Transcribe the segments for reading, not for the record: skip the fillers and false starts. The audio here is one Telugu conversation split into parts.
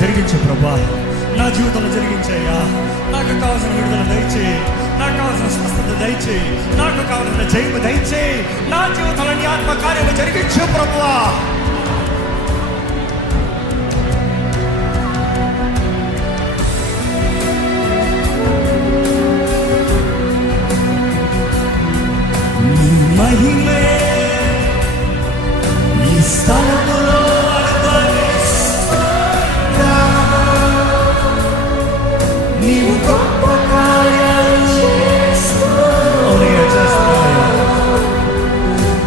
జరిగించు ప్రభా, నా జీవితంలో జరిగించయ్యా. నాకు కావాల్సిన విడుదల దయచేయి, నాకు కావాల్సిన స్వస్థత దయచేయి, నాకు కావాల్సిన జయము దయచేయి. నా జీవితంలో నీ ఆత్మ కార్యము జరిగించు ప్రభువా. మహిమే ఈ స్థలములో నీవు గొప్ప కార్యాలు చేస్తున్నావు.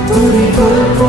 తుది గొప్ప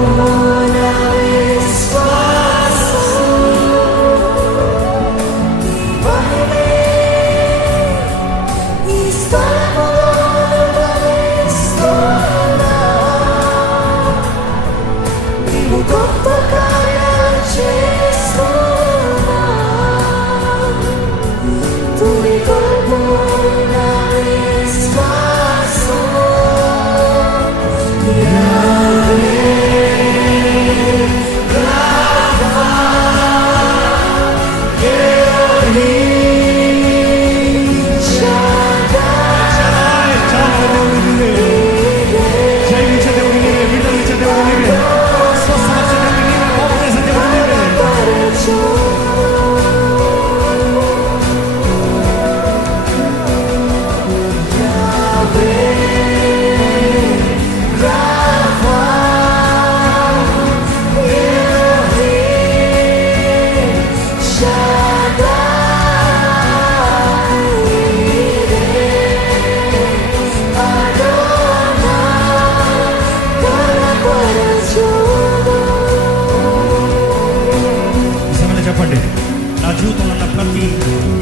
నా జీవితంలో ఉన్న ప్రతి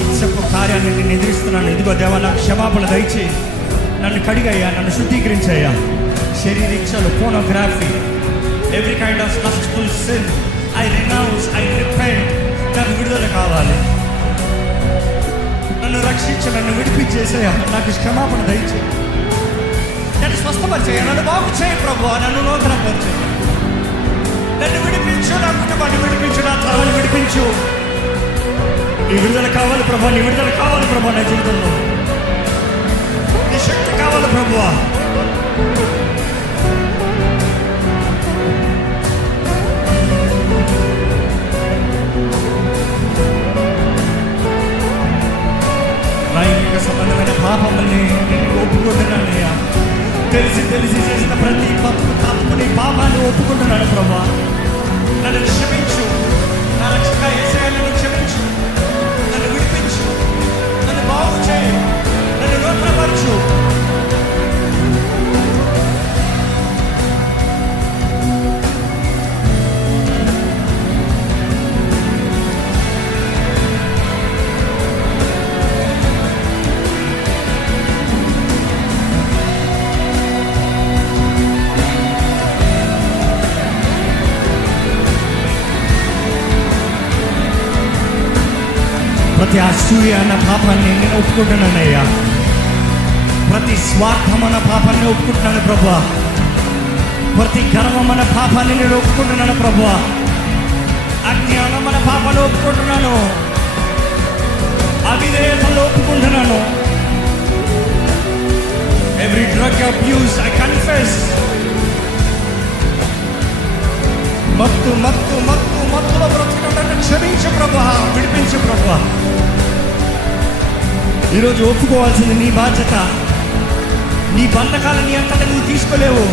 ఇచ్చపు కార్యాన్ని నేను ఎదిరిస్తున్నాను. ఇదిగో దేవా, నాకు క్షమాపణ దయచేయి. నన్ను కడిగయ్యా, నన్ను శుద్ధీకరించయ్యా. శరీరీక్షలు, pornography, every kind of lustful sin I renounce, I repent. నాకు విడుదల కావాలి. నన్ను రక్షించి నన్ను విడిపించేసేయా. నాకు క్షమాపణ దయచేయి. నన్ను స్వస్థపరిచేయ, నన్ను బాగు చేయి ప్రభువా. నన్ను నూతనపరిచేయ, నన్ను విడిపించు. నా కుటుంబాన్ని విడిపించు, నా తరాన్ని విడిపించు. నీ విడుదల కావాలి ప్రభా, నీ విడుదల కావాలి ప్రభా. నా జీవితంలో నీ శక్తి కావాలి ప్రభువా. లైంగిక సంబంధమైన పాపముల్ని నేను ఒప్పుకుంటున్నానయ్యా. తెలిసి చేసిన ప్రతి తప్పుని పాపాన్ని ఒప్పుకుంటున్నాను ప్రభా. నన్ను క్షమించు. నా రక్షక యేసయ్యా, నన్ను క్షమించు. నన్ను విడిపించు. నన్ను బాగు చేయి. నన్ను నూతనపరచు. ప్రతి అసూయ అన్న పాపాన్ని నేను ఒప్పుకుంటున్నానయ్యా. ప్రతి స్వార్థం అన్న పాపాన్ని ఒప్పుకుంటున్నాను ప్రభువా. ప్రతి గర్వం అన్న పాపాన్ని నేను ఒప్పుకుంటున్నాను ప్రభువా. అజ్ఞానం అన్న పాపాన్ని ఒప్పుకుంటున్నాను. అవిధేయతలు ఒప్పుకుంటున్నాను. abused, I confess. మత్తులో బ్రతుకుతున్న క్షమించు ప్రభువా, విడిపించు ప్రభువా. ఈరోజు ఒప్పుకోవాల్సింది నీ బాధ్యత. నీ బంధకాలని అంతటా నువ్వు తీసుకోలేవు.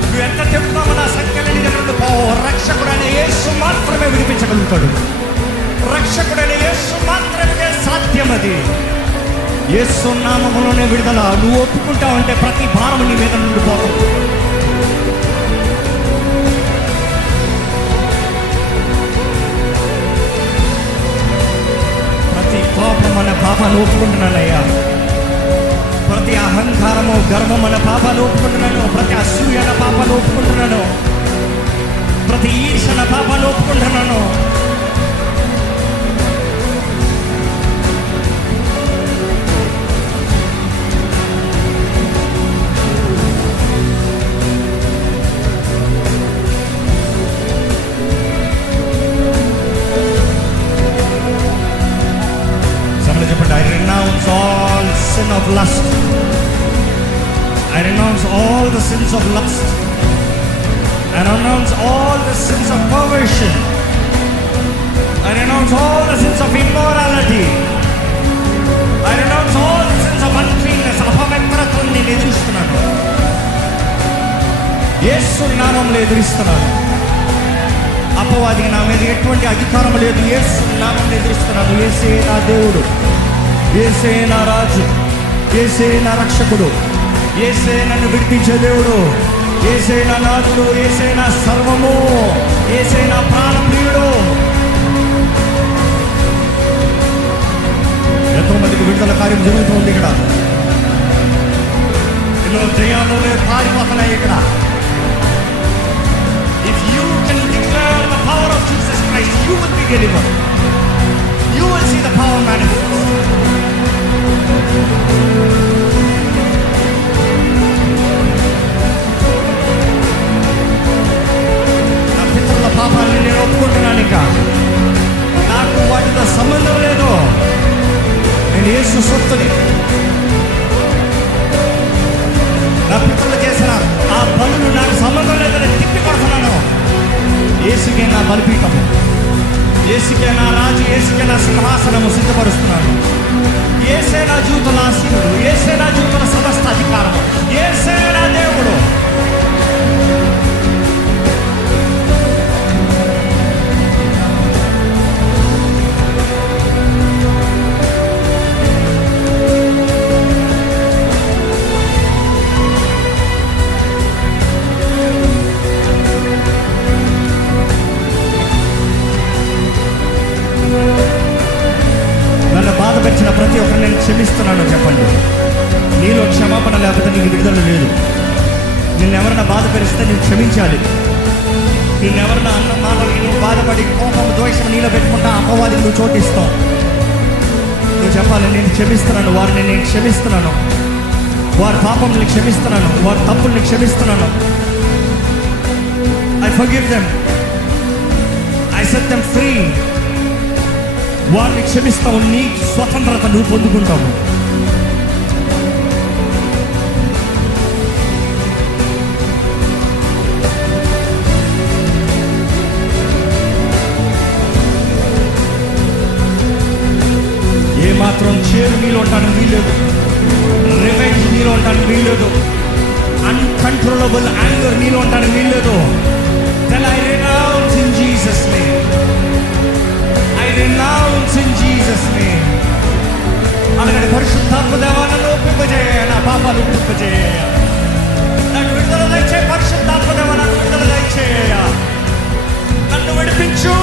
నువ్వు ఎంత చెప్తామో నా సంఖ్యలని దగ్గర పోవు. రక్షకుడైన యేసు మాత్రమే విడిపించగలుగుతాడు. రక్షకుడైన యేసు మాత్రమే సాధ్యం. అది యేసు నామములోనే విడుదల. నువ్వు ఒప్పుకుంటావంటే ప్రతి భారం నీ మీద నుండి పోతుంది. ప్రతి పాపం అనే పాపాన్ని ఒప్పుకుంటున్నానయ్యా. ప్రతి అహంకారము గర్వం అనే పాపాన్ని ఒప్పుకుంటున్నాను. ప్రతి అసూయ అనే పాపాన్ని ఒప్పుకుంటున్నాను. ప్రతి ఈర్ష్య అనే పాపాన్ని ఒప్పుకుంటున్నాను. చెప్పండి, I renounce all sin of lust. I renounce all the sins of lust. I renounce all the sins of perversion. I renounce all the sins of immorality. I renounce all the sins of uncleanness. అపవిత్రతను నేను ఎదురిస్తున్నాను. యేసు నామములో ఎదురిస్తున్నాను. అపవాదికి నా మీద ఎటువంటి అధికారం లేదు. యేసు నామములో ఎదురిస్తున్నాను. యేసే నా దేవుడు, యేసే నా రాజు, యేసే నా రక్షకుడు, యేసే నన్ను విడిపించే దేవుడు, యేసే నా నాథుడు, యేసే నా సర్వము, యేసే నా ప్రాణప్రియుడు. ఎంతో మందికి విడుదల కార్యం జరుగుతుంది ఇక్కడ. ఎన్నో జయాలు పారిపోతున్నాయి ఇక్కడ. If you can declare the power of Jesus Christ, you will be delivered. You will see the power manifest. నా పితరుల పాపాలను నేను ఒప్పుకుంటున్నాను. ఇంకా నాకు వాటితో సంబంధం లేదు. నేను యేసు సొత్తుని. నా పితరులు చేసిన ఆ పనులు నాకు సంబంధం లేదని తిప్పి కొడుతున్నాను. యేసుకే నా బలిపీఠము, యేసుకే నా రాజు, యేసుకే నా సింహాసనము సిద్ధపరుస్తున్నాను. యేసే నా జీవితంలో ఆశీనుడు, యేసే నా జీవితంలో సమస్త అధికారము, యేసే నా దేవుడు. నన్ను బాధపరిచిన ప్రతి ఒక్కరిని నేను క్షమిస్తున్నాను చెప్పండి. నీలో క్షమాపణ లేకపోతే నీకు విడుదల లేదు. నిన్నెవరన్నా బాధపరిస్తే నువ్వు క్షమించాలి. నిన్నెవరన్నా అన్న మాటలకి నువ్వు బాధపడి కోపం ద్వేషం నీలో పెట్టుకుంటా అపవాదికి నువ్వు చోటిస్తావు. నువ్వు చెప్పాలి, నేను క్షమిస్తున్నాను, వారిని నేను క్షమిస్తున్నాను, వారి పాపంని క్షమిస్తున్నాను, వారి తప్పుల్ని క్షమిస్తున్నాను. I forgive them. I set them free. వారిని క్షమిస్తావు. నీ స్వతంత్రత నువ్వు పొందుకుంటావు. ఏమాత్రం చేరు నీలో ఉండడానికి వీల్లేదు. రివెంజ్ నీలో ఉండడానికి వీల్లేదు. అన్కంట్రోలబుల్ యాంగర్ నీలో ఉండడానికి వీల్లేదు. Then I renounce in Jesus' name. I renounce in Jesus' name. అలాగే పరిశుద్ధాత్మ దేవా నన్ను ఒప్పింపజేయ, నా పాపాలు ఒప్పింపజేయ, నన్ను విడుదల దయచేయ. పరిశుద్ధాత్మ దేవా నన్ను విడుదల దయచేయ, నన్ను విడిపించు.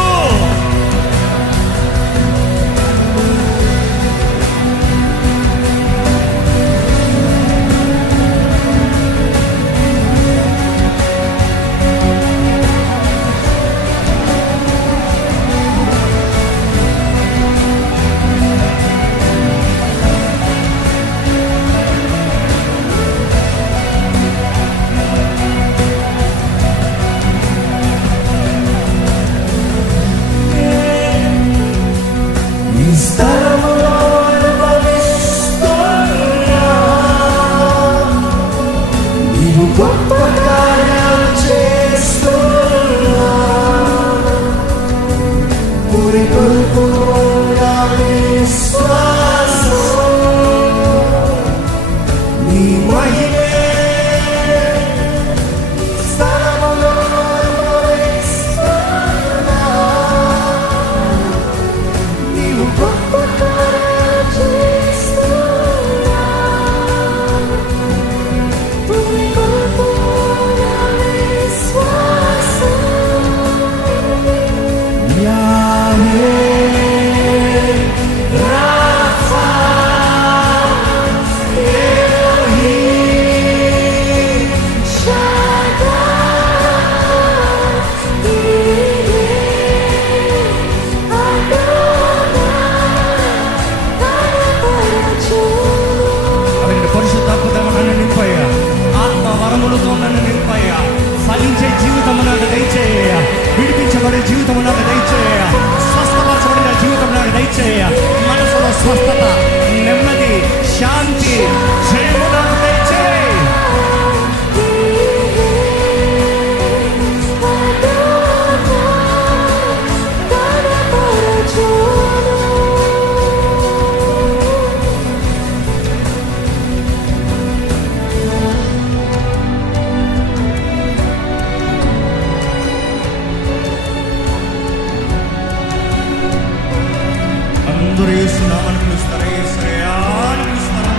అందరూ యేసునామని పిలుస్తారా? యేసయ్యా అని పిలుస్తారా?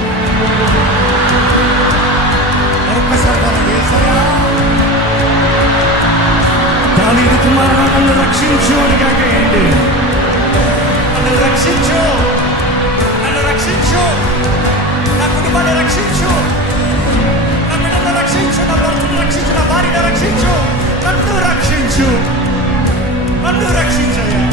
మరొక్కసారి మనం యేసయ్యా. దావీదు కుమారుడా, నన్ను రక్షించు అని కాకేయండి. నన్ను రక్షించు, నన్ను రక్షించు, నా కుటుంబాన్ని రక్షించు, నా బిడ్డను రక్షించు, నా భర్తను రక్షించు, నా భార్యను రక్షించు, నన్ను రక్షించు, నన్ను రక్షించయ్యా.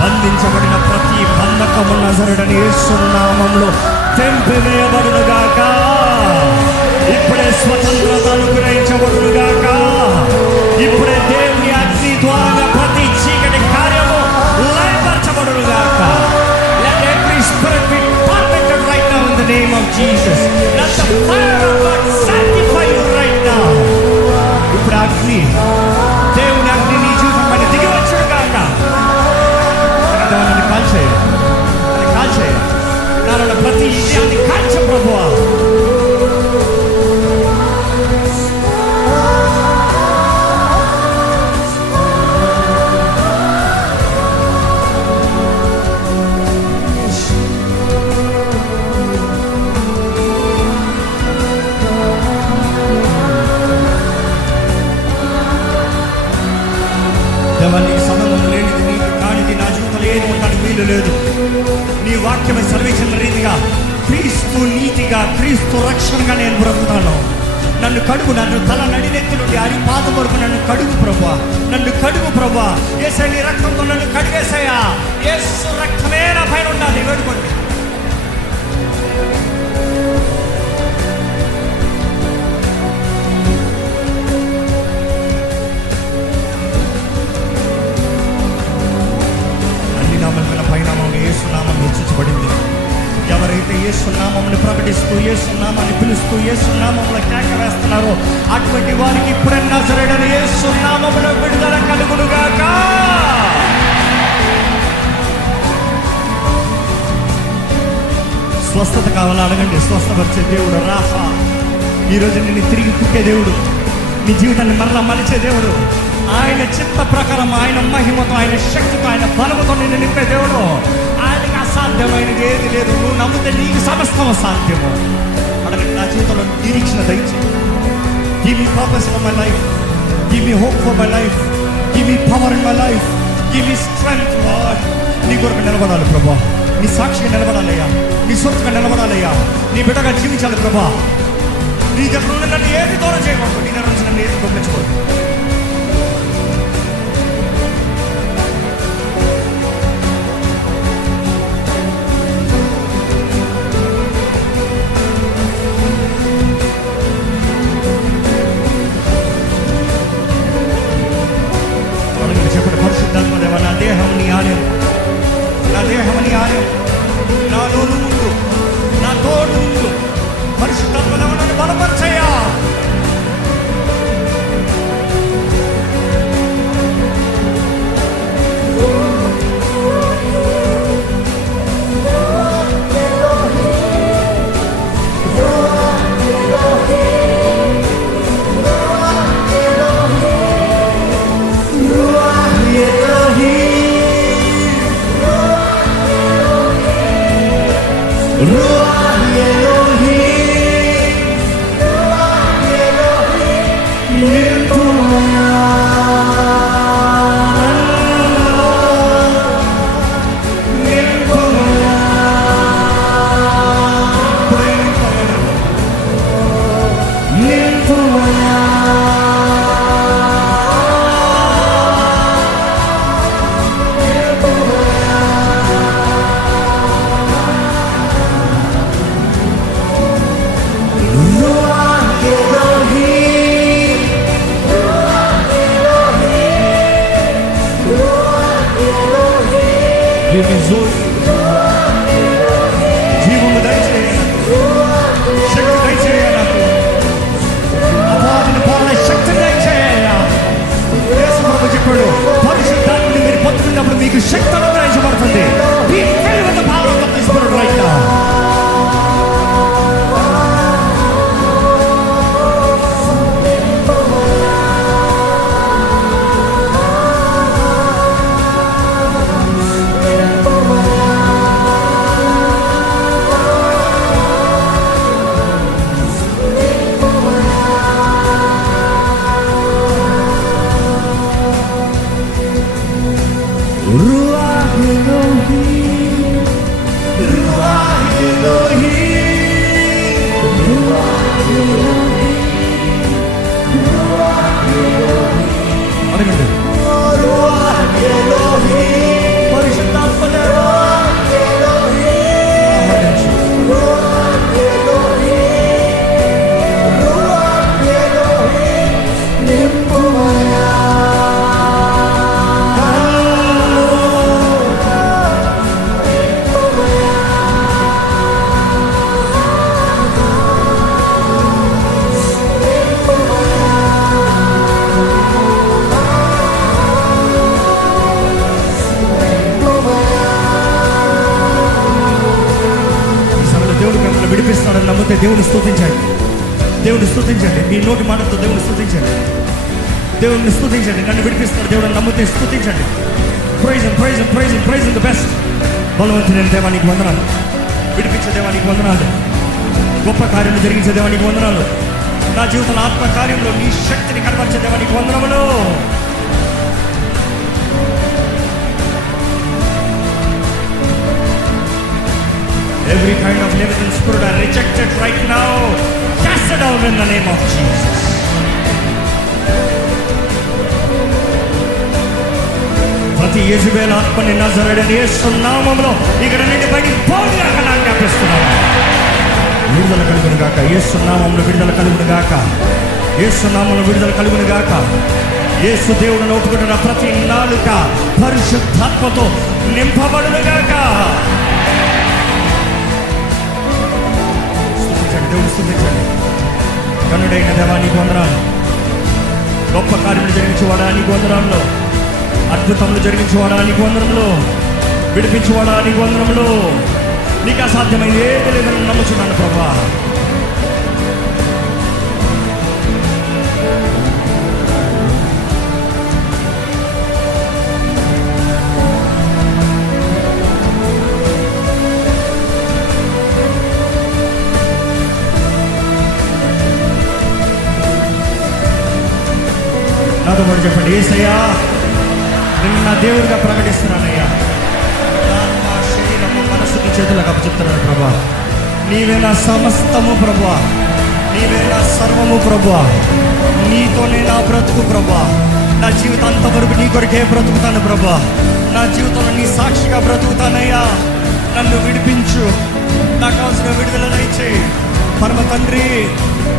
బంధించబడిన ప్రతి బంధకము నజరుడని యేసు నామములో తెంపివేయబడును గాక. ఇప్పుడే స్వతంత్రత అనుగ్రహించబడును గాక. ఇప్పుడే దేవుని అగ్ని ద్వారా ప్రతి చీకటి కార్యము లయపరచబడును గాక. Let every spirit be tormented right now in the name of Jesus. Let the fire of God sanctify you right now. ఇప్పుడు అగ్ని, దేవుని అగ్ని నీ జీవితం పైన దిగి వచ్చును గాక. నన్ను కాల్చేయ, నన్ను కాల్చేయ, నాలో ప్రతి విషయాన్ని కాల్చు ప్రభువా. నీ సంబంధం లేనిది, నీకు కానిది నా జీవితంలో ఏది ఉండడానికి వీలు లేదు. నీ వాక్యమే సర్వేక్షణ రీతిగా క్రీస్తు నీతిగా, క్రీస్తు రక్షణగా నేను బ్రతుకుతాను. నన్ను కడుగు, నన్ను తల నడినెత్తి నుండి అరిపాదం వరకు నన్ను కడుగు ప్రభువా, నన్ను కడుగు ప్రభువా. యేసయ్య నీ రక్తంతో నన్ను కడిగేసయ్యా. యేసు రక్తమే నా పైన ఉండాలి. వేడుకోండి. యేసునామం హెచ్చించబడింది. ఎవరైతే యేసునామముని ప్రకటిస్తూ, యేసునామాన్ని పిలుస్తూ, యేసునామములో కేక వేస్తున్నారో అటువంటి వారికి ఇప్పుడే నజరేయుడైన యేసునామములో విడుదల కలుగును గాక. స్వస్థత కావాలా అడగండి. స్వస్థపరిచే దేవుడు రాఫా. ఈరోజు నిన్ను తిరిగి కుట్టే దేవుడు, నీ జీవితాన్ని మరలా మలిచే దేవుడు. ఆయన చిత్త ప్రకారం, ఆయన మహిమతో, ఆయన శక్తితో, ఆయన బలముతో నిన్ను నింపే దేవుడు. ఆయనకి అసాధ్యమైనది ఏది లేదు. నువ్వు నమ్మితే నీకు సమస్తం సాధ్యము. అడగండి. నా జీవితంలో నిరీక్షణ దయచేయి. Give me purpose for my life, give me hope for my life, give me power in my life, give me strength lord. నీ కొరకు నిలబడాలి ప్రభా. నీ సాక్షిగా నిలబడాలయ్యా. నీ సొంతగా నిలబడాలయ్యా. నీ బిడ్డగా జీవించాలి ప్రభా. నీ దగ్గర ఉన్న నన్ను ఏది దూరం చేయకూడదు. నీ దగ్గర నుంచి నన్ను ఏది గమనించకూడదు. Ruach Elohim, నింపుమయా. జీవము దయచేయ, శక్తి దయచేయ, నాకు అపాదిని పాలన శక్తి దయచేయ. యేసు ప్రభు చెప్పాడు, పరిశుద్ధాత్మని మీరు పొందుతున్నప్పుడు మీకు శక్తి అనుగ్రహించబడుతుంది. Be filled with the power of the Spirit right now. Ruach Elohim, Ruach Elohim, Ruach Elohim, Ruach Elohim. అడగండి. Ruach Elohim, పరిశుద్ధాత్మ Ruach Elohim, Ruach Elohim, Ruach Elohim, నింపుమయా. విడిపిస్తాడని నమ్మితే దేవుని స్తుతించండి. దేవుని స్తుతించండి. మీ నోటి మాటతో దేవుని స్తుతించండి. దేవుని స్తుతించండి. నన్ను విడిపిస్తాడు దేవుడు నమ్మితే స్తుతించండి. Praise him, praise him, praise him, praise him the best. బలవంతుడైన దేవానికి వందనాలు. విడిపించే దేవానికి వందనాలు. గొప్ప కార్యాలు జరిగించే దేవానికి వందనాలు. నా జీవితంలో ఆత్మ కార్యంలో నీ శక్తిని కనపరిచే దేవానికి వందనములు. Every kind of limiting spirit are rejected right now. Cast it out in the name of Jesus. ప్రతి యెజబెల్ ఆత్మని నజరేయుడైన యేసు నామములో ఇక్కడ నుండి బయటికి పోవుగాక అని ఆజ్ఞాపిస్తున్నాను. విడుదల కలుగును గాక. యేసు నామములో విడుదల కలుగును గాక. యేసు నామములో విడుదల కలుగును గాక. యేసు దేవుడిని ఒప్పుకుంటున్న ప్రతి నాలుక పరిశుద్ధాత్మతో నింపబడును గాక. దేవుని స్తుతించండి. కన్నుడైన దేవానికి వందనాలు. గొప్ప కార్యములు జరిగించేవాడా నీకు వందనాలు. అద్భుతములు జరిగించేవాడా నీకు వందనములు. విడిపించేవాడా నీకు వందనములు. నీకు అసాధ్యమైంది ఏది లేదని నమ్ముచున్నాను ప్రభా. నాతో పాటు చెప్పండి, యేసయ్యా నిన్ను నా దేవుడిగా ప్రకటిస్తున్నానయ్యా. నా శరీరము మనసుని చేతులకు అప్పచెప్తున్నాను ప్రభా. నీవే నా సమస్తము ప్రభా. నీవే నా సర్వము ప్రభా. నీతోనే నా బ్రతుకు ప్రభా. నా జీవితాంత వరకు నీ కొరకే బ్రతుకుతాను ప్రభా. నా జీవితంలో నీ సాక్షిగా బ్రతుకుతానయ్యా. నన్ను విడిపించు. నాకు కావాల్సిన విడుదల దయచేయి పరమ తండ్రి.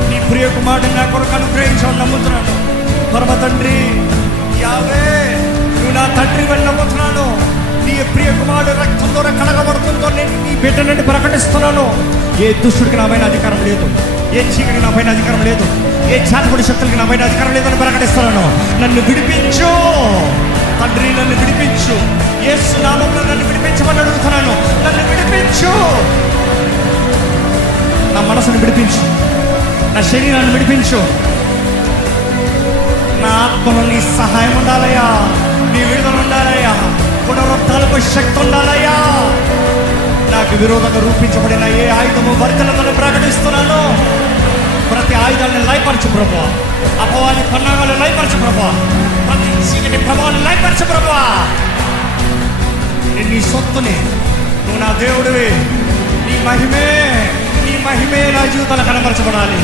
నీ ప్రియ కుమారుడిని నా కొరకు అనుగ్రహించాలని నమ్ముతున్నాను పరమ తండ్రి. యావే నువ్వు నా తండ్రి అని నమ్ముతున్నాను. నీ ప్రియ కుమారుడు రక్తం ద్వారా కడగబడుతుందో నేను నీ బిడ్డలని ప్రకటిస్తున్నాను. ఏ దుష్టుడికి నా పైన అధికారం లేదు. ఏ చీకటికి నా పైన అధికారం లేదు. ఏ చేతపడి శక్తులకి నా పైన అధికారం లేదని ప్రకటిస్తున్నాను. నన్ను విడిపించు తండ్రి, నన్ను విడిపించు. యేసు నామములో నన్ను విడిపించమని అడుగుతున్నాను. నన్ను విడిపించు. నా మనసును విడిపించు. నా శరీరాన్ని విడిపించు. నా ఆత్మలో నీ సహాయం ఉండాలయ్యా. నీ విడుదల ఉండాలయ్యా. పునరుద్ధాలకు శక్తి ఉండాలయ్యా. నాకు విరోధంగా రూపించబడిన ఏ ఆయుధము వర్తలతను ప్రకటిస్తున్నాను. ప్రతి ఆయుధాలను లయపరచు ప్రభువా. అపవాది పన్నాగాలు లయపరచు ప్రభువా. ప్రతి చీకటి ప్రభావాన్ని లయపరచు ప్రభువా. నీ సొత్తుని, నువ్వు నా దేవుడివి. నీ మహిమే నా జీవితాలు కనబరచబడాలి.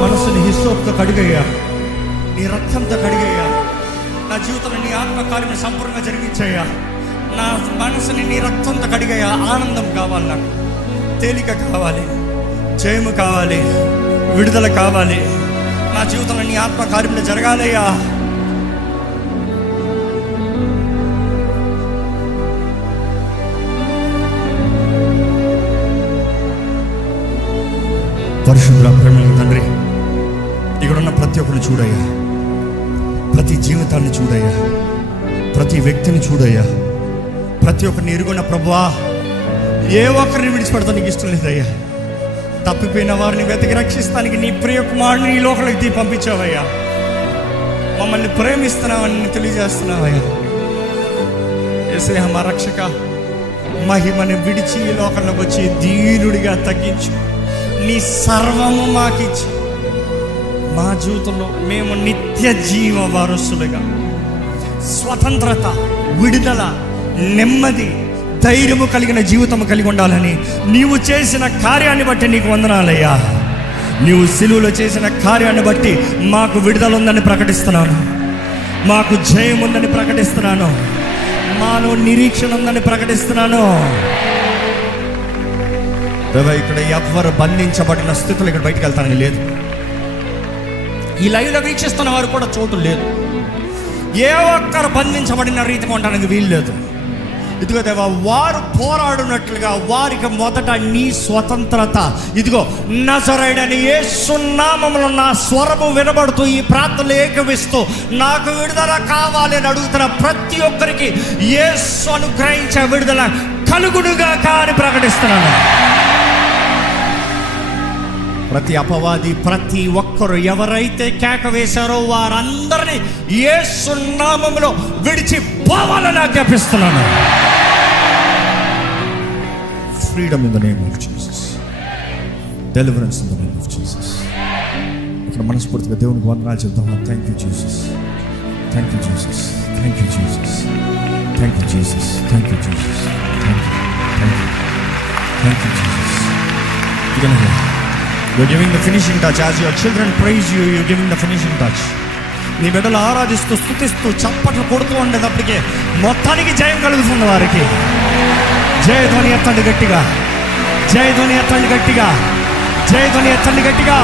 మనసుని హిస్సోపుతో కడిగయ్యా, నీ రక్తంతో కడిగయ్యా. నా జీవితంలో నీ ఆత్మ కార్యం సంపూర్ణంగా జరిగించయ్యా. నా మనసుని నీ రక్తంతో కడిగయ్యా. ఆనందం కావాలి, నాకు తేలిక కావాలి, జయము కావాలి, విడుదల కావాలి. నా జీవితంలో నీ ఆత్మ కార్యంలో జరగాలయ్యా. పరిశుద్ధ ప్రేమ తండ్రి, ఇక్కడున్న ప్రతి ఒక్కరిని చూడయ్యా, ప్రతి జీవితాన్ని చూడయ్యా, ప్రతి వ్యక్తిని చూడయ్యా, ప్రతి ఒక్కరిని ఎరుగున్న ప్రభువా. ఏ ఒక్కరిని విడిచిపెడతా నీకు ఇష్టం లేదయ్యా. తప్పిపోయిన వారిని వెతికి రక్షిస్తానికి నీ ప్రియ కుమారుని ఈ లోకంలోకి పంపించావయ్యా. మమ్మల్ని ప్రేమిస్తున్నావని తెలియజేస్తున్నావయ్యా. యేసయ్యా, మా రక్షక, మహిమని విడిచి ఈ లోకంలోకి వచ్చి దీనుడిగా తగ్గించు. నీ సర్వము మాకిచ్చి మా జీవితంలో మేము నిత్య జీవ వారసులుగా స్వతంత్రత, విడుదల, నెమ్మది, ధైర్యము కలిగిన జీవితము కలిగి ఉండాలని నీవు చేసిన కార్యాన్ని బట్టి నీకు వందనాలయ్యా. నీవు సిలువలో చేసిన కార్యాన్ని బట్టి మాకు విడుదల ఉందని ప్రకటిస్తున్నాను, మాకు జయం ఉందని ప్రకటిస్తున్నాను, మాలో నిరీక్షణ ఉందని ప్రకటిస్తున్నాను. ఇక్కడ ఎవరు బంధించబడిన స్థితిలో ఇక్కడ బయటకు వెళ్తానని లేదు. ఈ లైవ్లో వీక్షిస్తున్న వారు కూడా చోటు లేదు. ఏ ఒక్కరు బంధించబడిన రీతిగా ఉండడానికి వీలు లేదు. ఇదిగో దేవా, వారు పోరాడునట్లుగా వారికి మొదట నీ స్వతంత్రత, ఇదిగో నజరేయుడైన యేసు నామములో నా స్వరము వినబడుతూ ఈ ప్రార్థనలు ఏకవిస్తూ నాకు విడుదల కావాలి అని అడుగుతున్న ప్రతి ఒక్కరికి యేసు అనుగ్రహించే విడుదల కలుగునుగా అని ప్రకటిస్తున్నాను. ప్రతి అపవాది, ప్రతి ఒక్కరు ఎవరైతే కేక వేశారో వారందరినీ యేసు నామములో విడిచి పోవాలని ఆజ్ఞాపిస్తున్నాను. Freedom in the name of Jesus, deliverance in the name of Jesus. ఇక్కడ మనస్ఫూర్తిగా దేవునికి వందనాలు చెప్తాం. Thank you Jesus, thank you Jesus, thank you Jesus, thank you Jesus, thank you Jesus, thank you, thank you, thank you Jesus. You're giving the finishing touch. As your children praise you, you're giving the finishing touch. నీ బిడ్డలు ఆరాధిస్తూ, స్తుతిస్తూ, చప్పట్లు కొడుతూ ఉండేటప్పటికే మొత్తానికి జయం కలుగుతుంది వారికి. జయధ్వని ఎత్తండి గట్టిగా, జయధ్వని ఎత్తండి గట్టిగా, జయధ్వని ఎత్తండి గట్టిగా.